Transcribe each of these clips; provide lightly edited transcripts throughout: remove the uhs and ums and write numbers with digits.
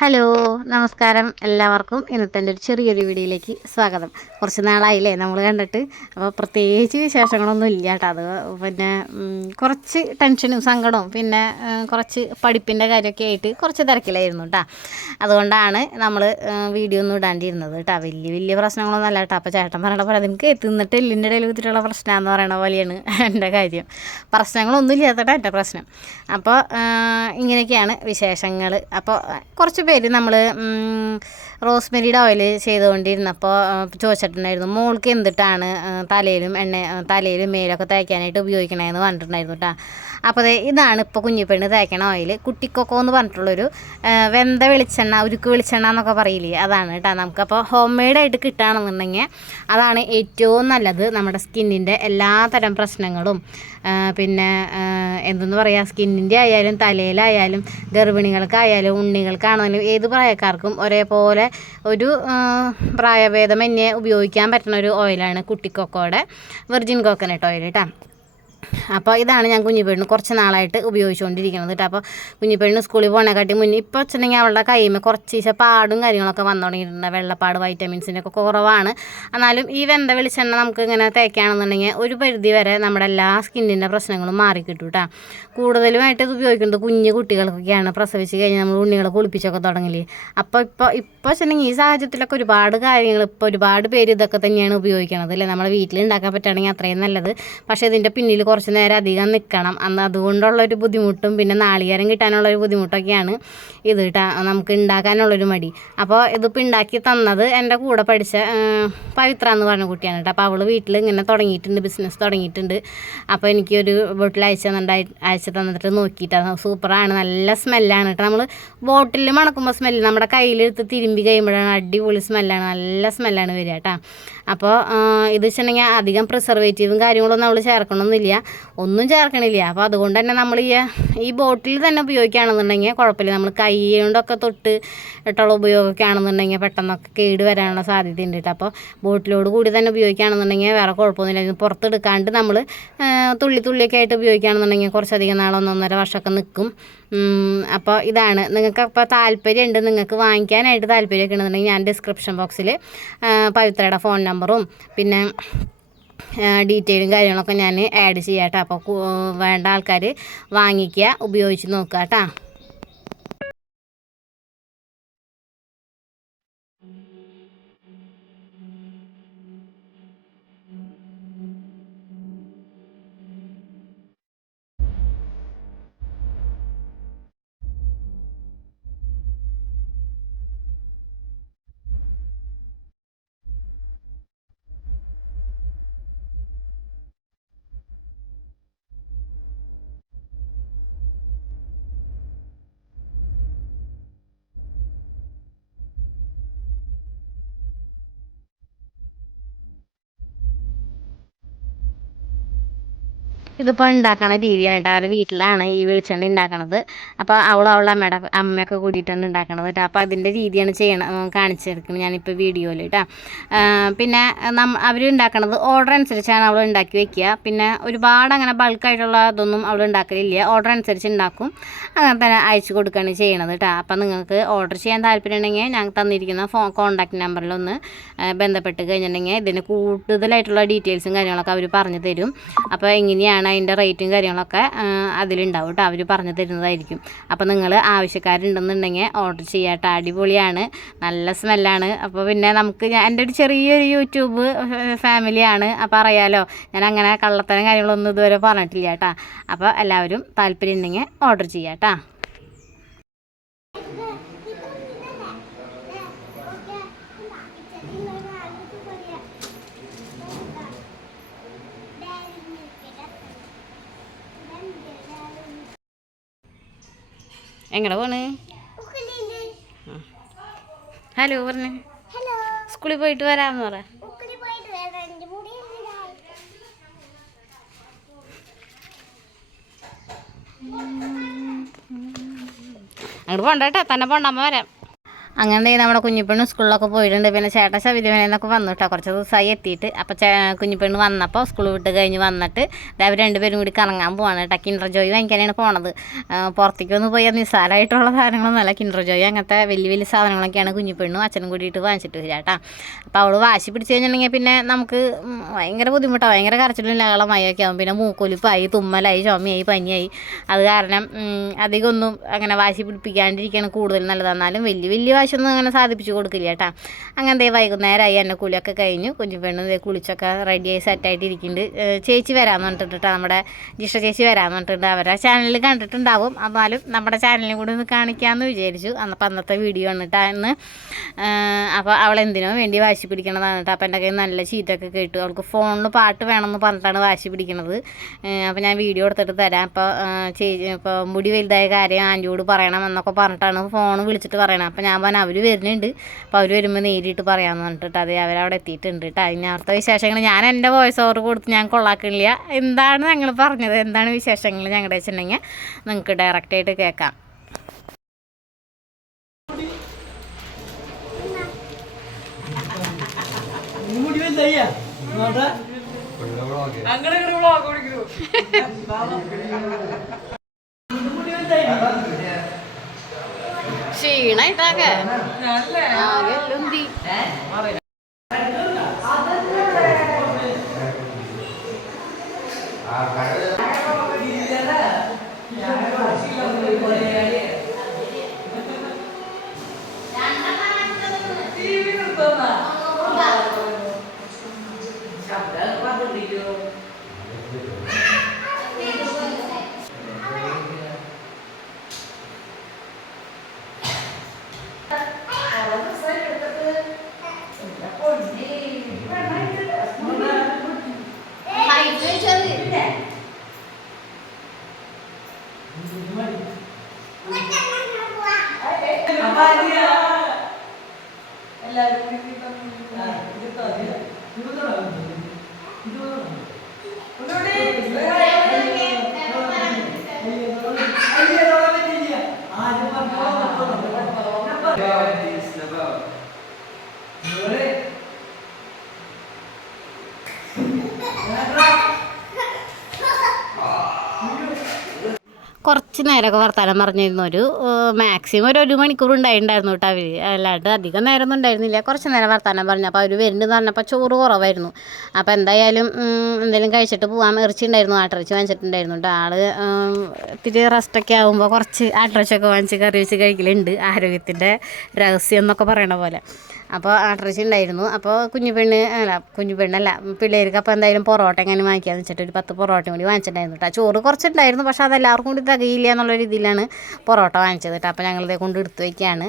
Hello നമസ്കാരം എല്ലാവർക്കും ഇന്നത്തെ എൻ്റെ ഒരു ചെറിയൊരു വീഡിയോയിലേക്ക് സ്വാഗതം. കുറച്ച് നാളായില്ലേ നമ്മൾ കണ്ടിട്ട്. അപ്പോൾ പ്രത്യേകിച്ച് വിശേഷങ്ങളൊന്നും ഇല്ല കേട്ടോ. അത് പിന്നെ കുറച്ച് ടെൻഷനും സങ്കടവും പിന്നെ കുറച്ച് പഠിപ്പിൻ്റെ കാര്യമൊക്കെ ആയിട്ട് കുറച്ച് തിരക്കിലായിരുന്നു കേട്ടോ. അതുകൊണ്ടാണ് നമ്മൾ വീഡിയോ ഒന്നും ഇടാണ്ടിരുന്നത് കേട്ടോ. വലിയ പ്രശ്നങ്ങളൊന്നും അല്ല കേട്ടോ. അപ്പോൾ ചേട്ടൻ പറയണ പോലെ നിങ്ങൾക്ക് തിന്നിട്ട് എല്ലിൻ്റെ ഇടയിൽ കുത്തിയിട്ടുള്ള പ്രശ്നമാണെന്ന് പറയണ പോലെയാണ് എൻ്റെ കാര്യം. പ്രശ്നങ്ങളൊന്നും ഇല്ലാത്തട്ടാ എൻ്റെ പ്രശ്നം. അപ്പോൾ ഇങ്ങനെയൊക്കെയാണ് വിശേഷങ്ങൾ. അപ്പോൾ കുറച്ച് പേര് നമ്മൾ റോസ്മെരിയുടെ ഓയിൽ ചെയ്തുകൊണ്ടിരുന്നപ്പോൾ ചോദിച്ചിട്ടുണ്ടായിരുന്നു മോൾക്ക് എന്തിട്ടാണ് തലയിലും മേലൊക്കെ തേക്കാനായിട്ട് ഉപയോഗിക്കണതെന്ന് പറഞ്ഞിട്ടുണ്ടായിരുന്നു കേട്ടോ. അപ്പോൾ ഇതാണ് ഇപ്പോൾ കുഞ്ഞിപ്പെണ്ണ് തേക്കണ ഓയിൽ. കുട്ടിക്കൊക്കോ എന്ന് പറഞ്ഞിട്ടുള്ളൊരു വെന്ത വെളിച്ചെണ്ണ, ഉരുക്ക് വെളിച്ചെണ്ണ എന്നൊക്കെ പറയില്ലേ, അതാണ് കേട്ടോ. നമുക്കപ്പോൾ ഹോം മെയ്ഡായിട്ട് കിട്ടുകയാണെന്നുണ്ടെങ്കിൽ അതാണ് ഏറ്റവും നല്ലത്. നമ്മുടെ സ്കിന്നിൻ്റെ എല്ലാതരം പ്രശ്നങ്ങളും പിന്നെ എന്തെന്ന് പറയുക, സ്കിന്നിൻ്റെ ആയാലും തലയിലായാലും ഗർഭിണികൾക്കായാലും ഉണ്ണികൾക്കാണെങ്കിലും ഏത് പ്രായക്കാർക്കും ഒരേപോലെ ഒരു പ്രായഭേദമന്യേ ഉപയോഗിക്കാൻ പറ്റുന്ന ഒരു ഓയിലാണ് കുട്ടിക്കൊക്കോയുടെ വെർജിൻ കോക്കനട്ട് ഓയിൽ കേട്ടോ. അപ്പോൾ ഇതാണ് ഞാൻ കുഞ്ഞിപ്പെണ്ണ് കുറച്ച് നാളായിട്ട് ഉപയോഗിച്ചുകൊണ്ടിരിക്കുന്നത് കേട്ടോ. അപ്പോൾ കുഞ്ഞിപ്പെണ്ണ് സ്കൂളിൽ പോകണേക്കാട്ടി മുന്നേ ഇപ്പോൾ വെച്ചിട്ടുണ്ടെങ്കിൽ അവളുടെ കയ്യിൽ കുറച്ച് പാടും കാര്യങ്ങളൊക്കെ വന്നു തുടങ്ങിയിട്ടുണ്ട്. വെള്ളപ്പാട്, വൈറ്റമിൻസിൻ്റെ ഒക്കെ കുറവാണ്. എന്നാലും ഈ വെന്ത വെളിച്ചെണ്ണ നമുക്ക് ഇങ്ങനെ തേക്കുകയാണെന്നുണ്ടെങ്കിൽ ഒരു പരിധി വരെ നമ്മുടെ എല്ലാ സ്കിന്നിൻ്റെ പ്രശ്നങ്ങളും മാറിക്കിട്ടും കേട്ടോ. കൂടുതലുമായിട്ട് ഇത് ഉപയോഗിക്കുന്നത് കുഞ്ഞു കുട്ടികൾക്കൊക്കെയാണ്. പ്രസവിച്ച് കഴിഞ്ഞാൽ നമ്മൾ ഉണ്ണികളെ കുളിപ്പിച്ചൊക്കെ തുടങ്ങില്ലേ. അപ്പോൾ ഇപ്പോൾ വെച്ചിട്ടുണ്ടെങ്കിൽ ഈ സാഹചര്യത്തിലൊക്കെ ഒരുപാട് കാര്യങ്ങൾ ഇപ്പോൾ ഒരുപാട് പേര് ഇതൊക്കെ തന്നെയാണ് ഉപയോഗിക്കണത് അല്ലേ. നമ്മുടെ വീട്ടിൽ ഉണ്ടാക്കാൻ പറ്റുകയാണെങ്കിൽ അത്രയും നല്ലത്. പക്ഷേ ഇതിൻ്റെ പിന്നിൽ കുറച്ച് നേരം അധികം നിൽക്കണം. അതുകൊണ്ടുള്ളൊരു ബുദ്ധിമുട്ടും പിന്നെ നാളികേരം കിട്ടാനുള്ളൊരു ബുദ്ധിമുട്ടൊക്കെയാണ് ഇത് കേട്ടോ, നമുക്ക് ഉണ്ടാക്കാനുള്ളൊരു മടി. അപ്പോൾ ഇതിപ്പോൾ ഉണ്ടാക്കി തന്നത് എൻ്റെ കൂടെ പഠിച്ച പവിത്ര എന്ന് പറഞ്ഞ കുട്ടിയാണ് കേട്ടോ. അപ്പോൾ അവൾ വീട്ടിൽ ഇങ്ങനെ തുടങ്ങിയിട്ടുണ്ട്, ബിസിനസ് തുടങ്ങിയിട്ടുണ്ട്. അപ്പോൾ എനിക്കൊരു ബോട്ടിൽ അയച്ചു തന്നിട്ട് നോക്കിയിട്ടാണ്. സൂപ്പറാണ്, നല്ല സ്മെല്ലാണ് കേട്ടോ. നമ്മൾ ബോട്ടിൽ മണക്കുമ്പോൾ സ്മെല്ല് നമ്മുടെ കയ്യിലെടുത്ത് തിരുമ്പി കഴിയുമ്പോഴാണ് അടിപൊളി സ്മെല്ലാണ്, നല്ല സ്മെല്ലാണ് വരിക കേട്ടോ. അപ്പോൾ ഇത് വെച്ചിട്ടുണ്ടെങ്കിൽ അധികം പ്രിസർവേറ്റീവും കാര്യങ്ങളൊന്നും നമ്മൾ ചേർക്കണമെന്നില്ല, ഒന്നും ചേർക്കണില്ല. അപ്പോൾ അതുകൊണ്ട് തന്നെ നമ്മൾ ഈ ബോട്ടിൽ തന്നെ ഉപയോഗിക്കുകയാണെന്നുണ്ടെങ്കിൽ കുഴപ്പമില്ല. നമ്മൾ കൈ കൊണ്ടൊക്കെ തൊട്ട് ഇട്ടുള്ള ഉപയോഗമൊക്കെ ആണെന്നുണ്ടെങ്കിൽ പെട്ടെന്നൊക്കെ കേട് വരാനുള്ള സാധ്യതയുണ്ട് കേട്ടോ. അപ്പോൾ ബോട്ടിലോട് കൂടി തന്നെ ഉപയോഗിക്കുകയാണെന്നുണ്ടെങ്കിൽ വേറെ കുഴപ്പമൊന്നുമില്ല. ഇത് പുറത്തെടുക്കാണ്ട് നമ്മൾ തുള്ളിയൊക്കെ ആയിട്ട് ഉപയോഗിക്കുകയാണെന്നുണ്ടെങ്കിൽ കുറച്ചധികം നാൾ 1.5 വർഷമൊക്കെ നിൽക്കും. അപ്പോൾ ഇതാണ്, നിങ്ങൾക്ക് അപ്പോൾ താല്പര്യമുണ്ട്, നിങ്ങൾക്ക് വാങ്ങിക്കാനായിട്ട് താല്പര്യമൊക്കെ ഉണ്ടെന്നുണ്ടെങ്കിൽ ഞാൻ ഡിസ്ക്രിപ്ഷൻ ബോക്സിൽ പവിത്രയുടെ ഫോൺ നമ്പറും പിന്നെ ഡീറ്റെയിലും കാര്യങ്ങളൊക്കെ ഞാൻ ആഡ് ചെയ്യാം കേട്ടോ. അപ്പോൾ വേണ്ട ആൾക്കാർ വാങ്ങിക്കുക, ഉപയോഗിച്ച് നോക്കുക കേട്ടോ. ഇതിപ്പോൾ ഉണ്ടാക്കണ രീതിയാണ് കേട്ടോ. അവരുടെ വീട്ടിലാണ് ഈ വെളിച്ചെണ്ണ ഉണ്ടാക്കണത്. അപ്പോൾ അവളുടെ അമ്മയൊക്കെ കൂടിയിട്ടാണ് ഉണ്ടാക്കണത് കേട്ടോ. അപ്പോൾ അതിൻ്റെ രീതിയാണ് കാണിച്ചെടുക്കുന്നത് ഞാനിപ്പോൾ വീഡിയോയിൽ കേട്ടോ. പിന്നെ അവർ ഉണ്ടാക്കണത് ഓർഡർ അനുസരിച്ചാണ് അവൾ ഉണ്ടാക്കി വെക്കുക. പിന്നെ ഒരുപാട് അങ്ങനെ ബൾക്കായിട്ടുള്ള ഇതൊന്നും അവൾ ഉണ്ടാക്കലില്ല, ഓർഡർ അനുസരിച്ച് ഉണ്ടാക്കും, അങ്ങനെ തന്നെ അയച്ചു കൊടുക്കുകയാണ് ചെയ്യണത് കേട്ടോ. അപ്പോൾ നിങ്ങൾക്ക് ഓർഡർ ചെയ്യാൻ താല്പര്യം ഉണ്ടെങ്കിൽ ഞാൻ തന്നിരിക്കുന്ന കോൺടാക്ട് നമ്പറിലൊന്ന് ബന്ധപ്പെട്ട് കഴിഞ്ഞിട്ടുണ്ടെങ്കിൽ ഇതിന് കൂടുതലായിട്ടുള്ള ഡീറ്റെയിൽസും കാര്യങ്ങളൊക്കെ അവർ പറഞ്ഞു തരും. അപ്പോൾ എങ്ങനെയാണ് അതിൻ്റെ റേറ്റും കാര്യങ്ങളൊക്കെ അതിലുണ്ടാവും കേട്ടോ, അവർ പറഞ്ഞു തരുന്നതായിരിക്കും. അപ്പോൾ നിങ്ങൾ ആവശ്യക്കാരുണ്ടെന്നുണ്ടെങ്കിൽ ഓർഡർ ചെയ്യാട്ടോ. അടിപൊളിയാണ്, നല്ല സ്മെല്ലാണ്. അപ്പോൾ പിന്നെ എൻ്റെ ഒരു ചെറിയൊരു യൂട്യൂബ് ഫാമിലിയാണ്. അപ്പോൾ അറിയാലോ, ഞാൻ അങ്ങനെ കള്ളത്തരം കാര്യങ്ങളൊന്നും ഇതുവരെ പറഞ്ഞിട്ടില്ല കേട്ടോ. അപ്പോൾ എല്ലാവരും താല്പര്യം ഉണ്ടെങ്കിൽ ഓർഡർ ചെയ്യാം കേട്ടോ. എങ്ങടെ പോണ്? ഹലോ പറഞ്ഞ് സ്കൂളിൽ പോയിട്ട് വരാമെന്ന് പറ. അങ്ങോട്ട് പോണ്ട കേട്ടോ, തന്നെ പോണ്ട, അമ്മ വരാം. അങ്ങനെ നമ്മുടെ കുഞ്ഞിപ്പെണ്ണ് സ്കൂളിലൊക്കെ പോയിട്ടുണ്ട്. പിന്നെ ചേട്ടൻ ശബരിമലയെന്നൊക്കെ വന്നു കേട്ടോ, കുറച്ച് ദിവസമായി എത്തിയിട്ട്. അപ്പോൾ കുഞ്ഞിപ്പെണ്ണ് വന്നപ്പോൾ സ്കൂൾ വിട്ട് കഴിഞ്ഞ് വന്നിട്ട് അവർ രണ്ടുപേരും കൂടി കറങ്ങാൻ പോവാണ് കേട്ടോ. കിൻഡർ ജോയ് വാങ്ങിക്കാനാണ് പോണത്. പുറത്തേക്കൊന്നും പോയാൽ നിസ്സാരമായിട്ടുള്ള സാധനങ്ങളൊന്നുമല്ല, കിൻഡർ ജോയ് അങ്ങനത്തെ വലിയ വലിയ സാധനങ്ങളൊക്കെയാണ് കുഞ്ഞിപ്പെണ്ണും അച്ഛനും കൂടിയിട്ട് വാങ്ങിച്ചിട്ട് വരിക കേട്ടോ. അപ്പോൾ അവൾ വാശി പിടിച്ച് കഴിഞ്ഞിട്ടുണ്ടെങ്കിൽ പിന്നെ നമുക്ക് ഭയങ്കര ബുദ്ധിമുട്ടാണ്, ഭയങ്കര കരച്ചിലും ലഹളമയൊക്കെ ആവും. പിന്നെ മൂക്കൊലിപ്പായി, തുമ്മലായി, ചുമയായി, പനിയായി. അത് കാരണം അധികം ഒന്നും അങ്ങനെ വാശി പിടിപ്പിക്കാണ്ടിരിക്കുകയാണ് കൂടുതൽ നല്ലത്. എന്നാലും വലിയ വലിയ വാശിയൊന്നും അങ്ങനെ സാധിപ്പിച്ച് കൊടുക്കില്ല കേട്ടോ. അങ്ങനത്തെ വൈകുന്നേരമായി എന്നെ കുളിയൊക്കെ കഴിഞ്ഞു. കുഞ്ഞിപ്പെണ്ണ് കുളിച്ചൊക്കെ റെഡിയായി സെറ്റായിട്ട് ഇരിക്കുന്നുണ്ട്. ചേച്ചി വരാമെന്ന് പറഞ്ഞിട്ടുണ്ട് കേട്ടോ, നമ്മുടെ ജിഷ ചേച്ചി വരാമെന്ന് പറഞ്ഞിട്ടുണ്ട്. അവരെ ചാനലിൽ കണ്ടിട്ടുണ്ടാവും, എന്നാലും നമ്മുടെ ചാനലിലും കൂടി ഒന്ന് കാണിക്കാമെന്ന് വിചാരിച്ചു. അപ്പോൾ അന്നത്തെ വീഡിയോ കണ്ടിട്ടായിരുന്നു. അപ്പോൾ അവൾ എന്തിനോ വേണ്ടി വാശി പിടിക്കണതാണ് കേട്ടോ. അപ്പോൾ എൻ്റെ കയ്യിൽ നല്ല ചീറ്റൊക്കെ കേട്ടു. അവൾക്ക് ഫോണിൽ പാട്ട് വേണമെന്ന് പറഞ്ഞിട്ടാണ് വാശി പിടിക്കണത്. അപ്പോൾ ഞാൻ വീഡിയോ എടുത്തിട്ട് തരാം. ഇപ്പോൾ മുടി വലുതായ കാര്യം ആൻറ്റിയോട് പറയണം എന്നൊക്കെ പറഞ്ഞിട്ടാണ് ഫോൺ വിളിച്ചിട്ട് പറയണം. അപ്പോൾ ഞാൻ പറഞ്ഞു അവർ വരുന്നുണ്ട്, അപ്പോൾ അവർ വരുമ്പോൾ നേരിട്ട് പറയാമെന്ന് പറഞ്ഞിട്ട് അത് അവരവിടെ എത്തിയിട്ടുണ്ട് കേട്ടോ. അതിന് അടുത്ത വിശേഷങ്ങൾ ഞാൻ എൻ്റെ വോയിസ് ഓവർ കൊടുത്ത് ഞാൻ കൊള്ളാക്കില്ല. എന്താണ് ഞങ്ങൾ പറഞ്ഞത്, എന്താണ് വിശേഷങ്ങൾ ഞങ്ങളുടെ വെച്ചിട്ടുണ്ടെങ്കിൽ നിങ്ങൾക്ക് ഡയറക്റ്റായിട്ട് കേൾക്കാം. ക്ഷീണായിട്ടാകെ ആകെ ലുന്തി. കുറച്ച് നേരമൊക്കെ വർത്താനം പറഞ്ഞിരുന്നു. മാക്സിമം ഒരു മണിക്കൂർ ഉണ്ടായിട്ടുണ്ടായിരുന്നു കേട്ടോ അവർ. അല്ലാണ്ട് അധികം നേരമൊന്നും ഉണ്ടായിരുന്നില്ല, കുറച്ച് നേരം വർത്താനം പറഞ്ഞു. അപ്പോൾ അവർ വരുന്നുണ്ടെന്ന് പറഞ്ഞപ്പോൾ ചോറ് കുറവായിരുന്നു. അപ്പോൾ എന്തായാലും എന്തെങ്കിലും കഴിച്ചിട്ട് പോകാൻ. ഇറച്ചി ഉണ്ടായിരുന്നു, ആട്ടിറച്ചി വാങ്ങിച്ചിട്ടുണ്ടായിരുന്നു കേട്ടോ. ആൾ ഇത്തിരി റെസ്റ്റൊക്കെ ആകുമ്പോൾ കുറച്ച് ആട്ടിറച്ചിയൊക്കെ വാങ്ങിച്ച് കറി വെച്ച് കഴിക്കലുണ്ട്, ആരോഗ്യത്തിൻ്റെ രഹസ്യം എന്നൊക്കെ പറയണ പോലെ. അപ്പോൾ ആട്ടിറച്ചി ഉണ്ടായിരുന്നു. അപ്പോൾ കുഞ്ഞുപെണ്ണല്ല പിള്ളേർക്ക് അപ്പോൾ എന്തായാലും പൊറോട്ട എങ്ങനെ വാങ്ങിക്കാമെന്ന് വെച്ചിട്ട് ഒരു 10 പൊറോട്ടയും കൂടി വാങ്ങിച്ചിട്ടുണ്ടായിരുന്നു കേട്ടോ. ചോറ് കുറച്ചുണ്ടായിരുന്നു, പക്ഷേ അതെല്ലാവർക്കും കൂടി തികയില്ല എന്നുള്ള രീതിയിലാണ് പൊറോട്ട വാങ്ങിച്ചത് കേട്ടോ. അപ്പോൾ ഞങ്ങളിതേ കൊണ്ട് എടുത്ത് വയ്ക്കുകയാണ്.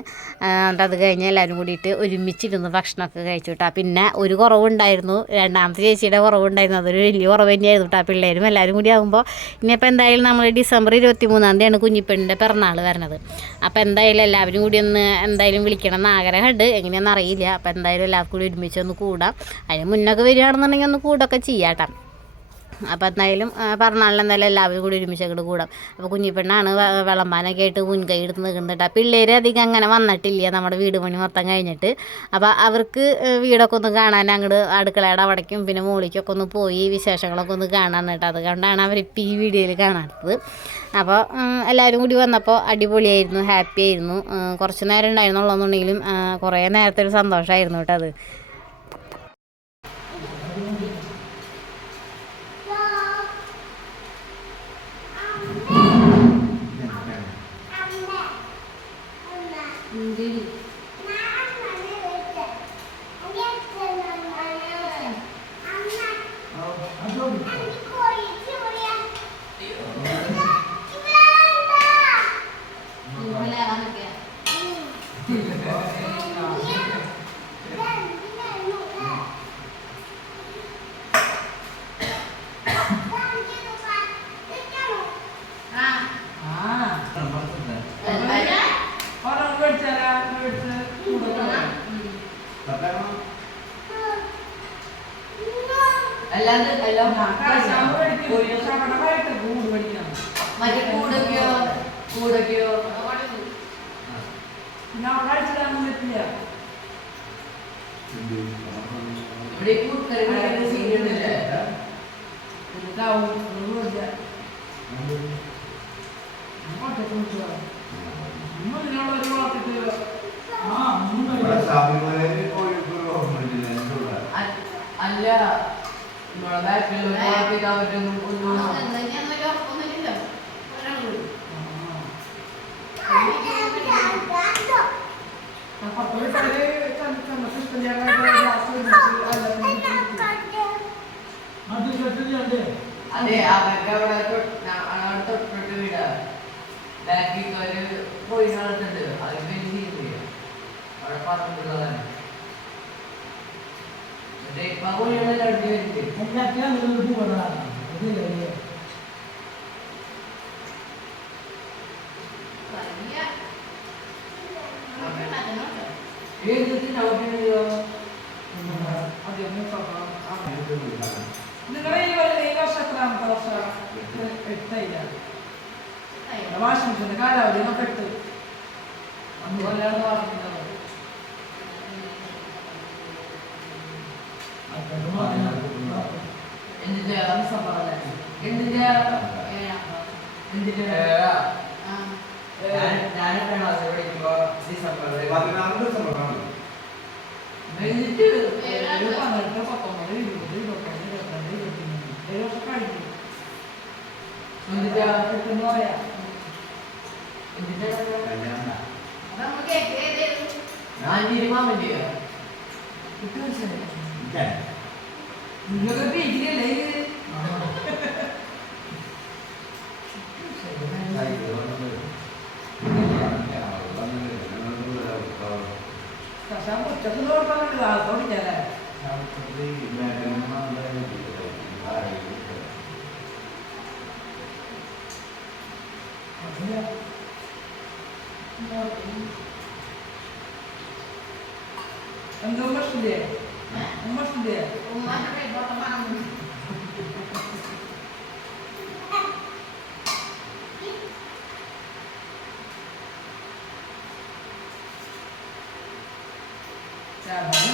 എന്നിട്ട് അത് കഴിഞ്ഞ് എല്ലാവരും കൂടിയിട്ട് ഒരുമിച്ചിരുന്ന് ഭക്ഷണമൊക്കെ കഴിച്ചു കേട്ടോ. പിന്നെ ഒരു കുറവുണ്ടായിരുന്നു, രണ്ടാമത്തെ ചേച്ചിയുടെ കുറവുണ്ടായിരുന്നു. അതൊരു വലിയ കുറവ് തന്നെയായിരുന്നു കേട്ടോ. പിള്ളേരും എല്ലാവരും കൂടി ആകുമ്പോൾ ഇനിയിപ്പോൾ എന്തായാലും നമ്മൾ ഡിസംബർ 23-ാം തീയതിയാണ് കുഞ്ഞിപ്പെണ്ണിൻ്റെ പിറന്നാൾ വരണത്. അപ്പോൾ എന്തായാലും എല്ലാവരും കൂടി ഒന്ന് എന്തായാലും വിളിക്കണം എന്ന് ആഗ്രഹമുണ്ട്, എങ്ങനെയാണെന്ന് അറിയില്ല. അപ്പോൾ എന്തായാലും എല്ലാവർക്കും കൂടി ഒരുമിച്ച് ഒന്ന് കൂടാം. അതിന് മുന്നൊക്കെ വരികയാണെന്നുണ്ടെങ്കിൽ ഒന്ന് കൂടൊക്കെ ചെയ്യാം കേട്ടോ. അപ്പോൾ എന്തായാലും പിറന്നാളിൽ എന്തായാലും എല്ലാവരും കൂടി ഒരുമിച്ച് അങ്ങോട്ട് കൂടാം. അപ്പോൾ കുഞ്ഞിപ്പെണ്ണാണ് വിളമ്പാനൊക്കെ ആയിട്ട് മുൻകൈ എടുത്ത് നിൽക്കുന്നുണ്ട്. പിള്ളേർ അധികം അങ്ങനെ വന്നിട്ടില്ല നമ്മുടെ വീട് പണി മൊത്തം കഴിഞ്ഞിട്ട്. അപ്പോൾ അവർക്ക് വീടൊക്കെ ഒന്ന് കാണാൻ അങ്ങോട്ട് അടുക്കളയുടെ അവിടേക്കും പിന്നെ മോളിക്കൊക്കെ ഒന്ന് പോയി വിശേഷങ്ങളൊക്കെ ഒന്ന് കാണാൻ കേട്ടോ. അതുകൊണ്ടാണ് അവരിപ്പോൾ ഈ വീഡിയോയിൽ കാണാത്തത്. അപ്പോൾ എല്ലാവരും കൂടി വന്നപ്പോൾ അടിപൊളിയായിരുന്നു, ഹാപ്പി ആയിരുന്നു. കുറച്ച് നേരം ഉണ്ടായിരുന്നുള്ളതെന്നുണ്ടെങ്കിലും കുറേ നേരത്തെ ഒരു സന്തോഷമായിരുന്നു കേട്ടോ അത്. അല്ല അതെ അവർക്ക് അവിടെ തൊട്ടിട്ട് വീടാ ബാക്കിൽ പോയി നടത്തുന്നുണ്ട് അത് വലിയ അവിടെ പറഞ്ഞിട്ടുള്ളതാണ് ഇപ്പൊ കോഴികളെ രണ്ടു നിങ്ങളെ ഈ വർഷം എത്രാമത്തെ വർഷം എട്ടായില്ല വാഷിംഗ് മെഷീന്റെ കാലാവധി നമുക്ക് എട്ട് അതുപോലെയാണ് പറഞ്ഞിട്ടുള്ളത്. എന്തിന്റെ സംഭവം എന്തിന്റെ എന്തിന്റെ ഞാനൊക്കെ ക്ലാസ് പഠിക്കുമ്പോ ഡിസംബറിൽ 18 19 20 19 21 7 വർഷം കഴിഞ്ഞു. എന്തിന്റെ കിട്ടുന്ന പറയാ എന്തിന്റെ ഞാൻ തീരുമാനില്ല നിങ്ങൾക്ക് ഡിഗ്രിയല്ലേ പക്ഷെ മുറ്റത്ത് നോക്കാനുണ്ട് കാലത്തോടിക്കല്ലേ എന്തോ മഷ്ടില്ലേ മഷ്ടില്ലേ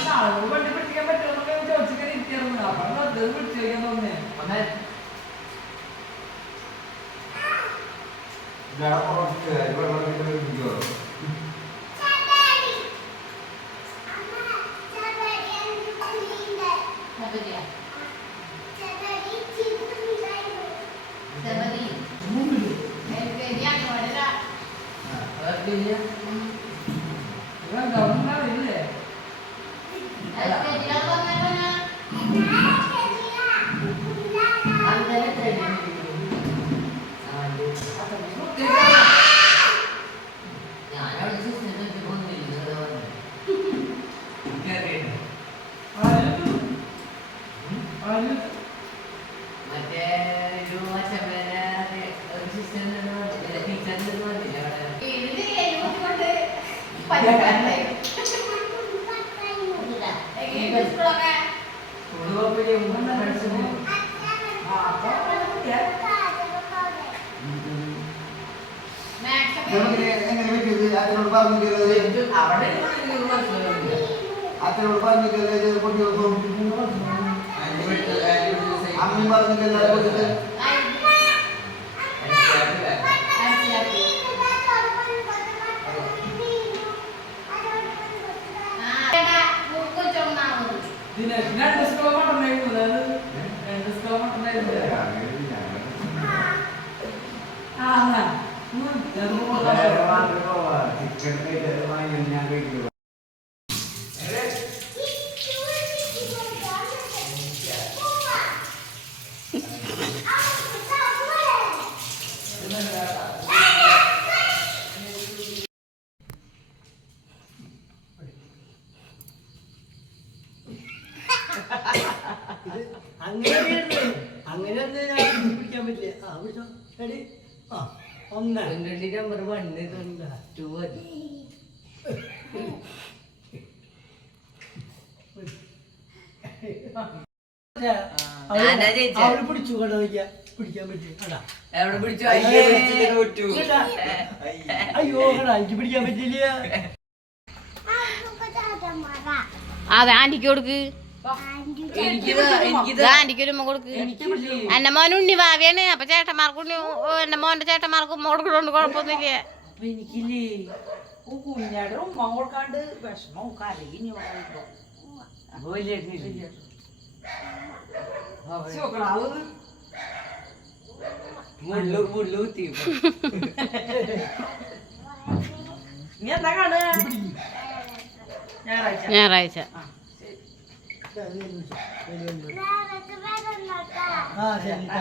നാളെ വണ്ടി പിടിക്കാൻ പറ്റുമെന്നൊക്കെ ചോദിച്ചിങ്ങനെ ഇരിക്കാറുണ്ട് അപ്പം അത് പിടിച്ചു വയ്ക്കാൻ തോന്നുന്നേ ഇല്ലേ മറ്റേ അച്ഛനോട് പറഞ്ഞിട്ടല്ലേ കുട്ടികൾക്കും അമ്മയും പറഞ്ഞിട്ടല്ലേ കുട്ടികൾ ദിനേശ് 2 സ്ലോ മട്ടനായിരുന്നു അത് 2 സ്ലോ മട്ടനായിരുന്നു ഞാൻ കഴിക്കുക അങ്ങനെ പിടിക്കാൻ പറ്റില്ല ആ പിടിച്ചോ ശരി ആ ഒന്ന് നമ്പർ 1 2 അവര് പിടിച്ചു കണ്ടോ പിടിക്കാൻ പറ്റി അടാ എവിടെ പിടിച്ചു അയ്യോ കടാ എനിക്ക് പിടിക്കാൻ പറ്റില്ല അതെ ആൻറ്റിക്ക് കൊടുക്ക്, ആൻറ്റിക്ക് ഒരു ഉമ്മ കൊടുക്ക്. എന്റെ മോൻ ഉണ്ണി ഭാവിയാണ്. അപ്പൊ ചേട്ടന്മാർക്ക് എന്റെ മോന്റെ ചേട്ടന്മാർക്ക് ഉമ്മ കൊടുക്കണോണ്ട് കുഴപ്പമൊന്നുമില്ല. എനിക്കില്ലേ കുഞ്ഞാട് ഉമ്മ കൊടുക്കാണ്ട് വിഷമം കരയിഞ്ഞു നീ എന്താ കാണുക ഞായറാഴ്ച ഞായറാഴ്ച ആ ശരി ആ.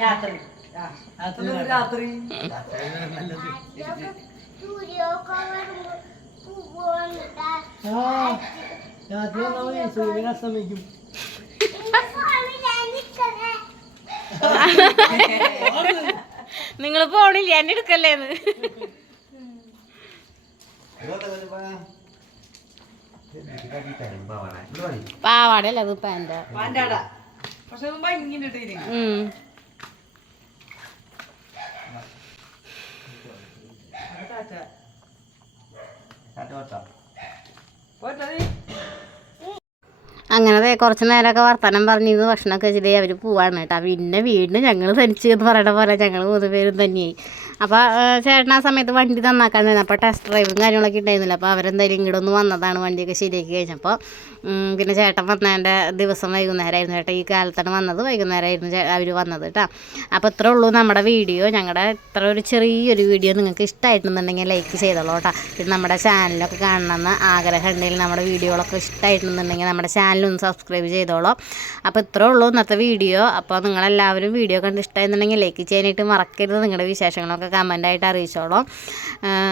രാത്രി രാത്രി നല്ലത് ആ രാത്രി വന്നാൽ മതി, സൂര്യൻ അസ്തമിക്കും. നിങ്ങൾ പോണില്ല എന്നെ എടുക്കല്ലേന്ന്. പാവാടല്ല അത് പാൻറ്റാ. പാൻറ്റാടാ പക്ഷെ ഭംഗിന്റെ അങ്ങനെ കുറച്ച് നേരമൊക്കെ വർത്തമാനം പറഞ്ഞിരുന്ന് ഭക്ഷണമൊക്കെ വെച്ചിട്ട് അവർ പോവാണ് കേട്ടോ. പിന്നെ വീണ്ടും ഞങ്ങൾ തനിച്ച് എന്ന് പറയണ പോലെ ഞങ്ങൾ 3 പേരും തന്നെയായി. അപ്പോൾ ചേട്ടൻ ആ സമയത്ത് വണ്ടി നന്നാക്കാൻ തന്നെ, അപ്പോൾ ടെസ്റ്റ് ഡ്രൈവും കാര്യങ്ങളൊക്കെ ഉണ്ടായിരുന്നില്ല. അപ്പോൾ അവരെന്തായാലും ഇങ്ങോട്ട് ഒന്ന് വന്നതാണ് വണ്ടിയൊക്കെ ശരിയാക്കി കഴിഞ്ഞപ്പോൾ. പിന്നെ ചേട്ടൻ വന്നതിൻ്റെ ദിവസം വൈകുന്നേരമായിരുന്നു കേട്ടോ. ഈ കാലത്താണ് വന്നത്, വൈകുന്നേരമായിരുന്നു അവർ വന്നത് കേട്ടോ. അപ്പോൾ ഇത്രേ ഉള്ളൂ നമ്മുടെ വീഡിയോ. ഞങ്ങളുടെ ഇത്ര ഒരു ചെറിയൊരു വീഡിയോ നിങ്ങൾക്ക് ഇഷ്ടമായിട്ടുണ്ടെന്നുണ്ടെങ്കിൽ ലൈക്ക് ചെയ്തോളൂ കേട്ടോ. പിന്നെ നമ്മുടെ ചാനലൊക്കെ കാണണമെന്ന് ആഗ്രഹം ഉണ്ടെങ്കിൽ, നമ്മുടെ വീഡിയോകളൊക്കെ ഇഷ്ടമായിട്ടുണ്ടെന്നുണ്ടെങ്കിൽ നമ്മുടെ ചാനലൊന്ന് സബ്സ്ക്രൈബ് ചെയ്തോളൂ. അപ്പോൾ ഇത്രേ ഉള്ളൂ ഇന്നത്തെ വീഡിയോ. അപ്പോൾ നിങ്ങളെല്ലാവരും വീഡിയോ കണ്ട് ഇഷ്ടമായിരുന്നുണ്ടെങ്കിൽ ലൈക്ക് ചെയ്യാനായിട്ട് മറക്കരുത്. നിങ്ങളുടെ വിശേഷങ്ങളൊക്കെ കമൻ്റായിട്ട് അറിയിച്ചോളൂ.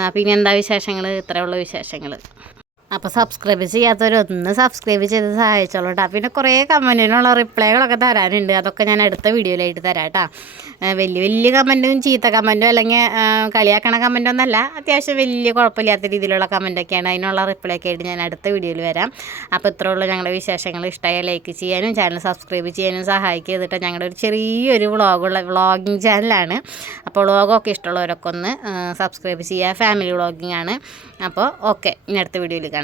അപ്പോൾ ഇനി എന്താ വിശേഷങ്ങൾ? ഇത്രയുള്ള വിശേഷങ്ങൾ. അപ്പോൾ സബ്സ്ക്രൈബ് ചെയ്യാത്തവരൊന്ന് സബ്സ്ക്രൈബ് ചെയ്ത് സഹായിച്ചോളൂ കേട്ടോ. പിന്നെ കുറേ കമൻറ്റിനുള്ള റിപ്ലൈകളൊക്കെ തരാനുണ്ട്. അതൊക്കെ ഞാൻ അടുത്ത വീഡിയോയിലായിട്ട് തരാം കേട്ടോ. വലിയ കമൻറ്റും ചീത്ത കമൻറ്റും അല്ലെങ്കിൽ കളിയാക്കണ കമൻറ്റൊന്നല്ല, അത്യാവശ്യം വലിയ കുഴപ്പമില്ലാത്ത രീതിയിലുള്ള കമൻറ്റൊക്കെയാണ്. അതിനുള്ള റിപ്ലൈ ഒക്കെ ആയിട്ട് ഞാൻ അടുത്ത വീഡിയോയിൽ വരാം. അപ്പോൾ ഇത്രേ ഉള്ളൂ ഞങ്ങളുടെ വിശേഷങ്ങൾ. ഇഷ്ടമായ ലൈക്ക് ചെയ്യാനും ചാനൽ സബ്സ്ക്രൈബ് ചെയ്യാനും സഹായിക്കുക. എന്നിട്ട് ഞങ്ങളുടെ ഒരു ചെറിയൊരു വ്ളോഗിങ് ചാനലാണ്. അപ്പോൾ വ്ളോഗൊക്കെ ഇഷ്ടമുള്ളവരൊക്കെ ഒന്ന് സബ്സ്ക്രൈബ് ചെയ്യുക. ഫാമിലി വ്ളോഗിങ് ആണ്. അപ്പോൾ ഓക്കെ, ഇനി അടുത്ത വീഡിയോയിൽ കാണാം.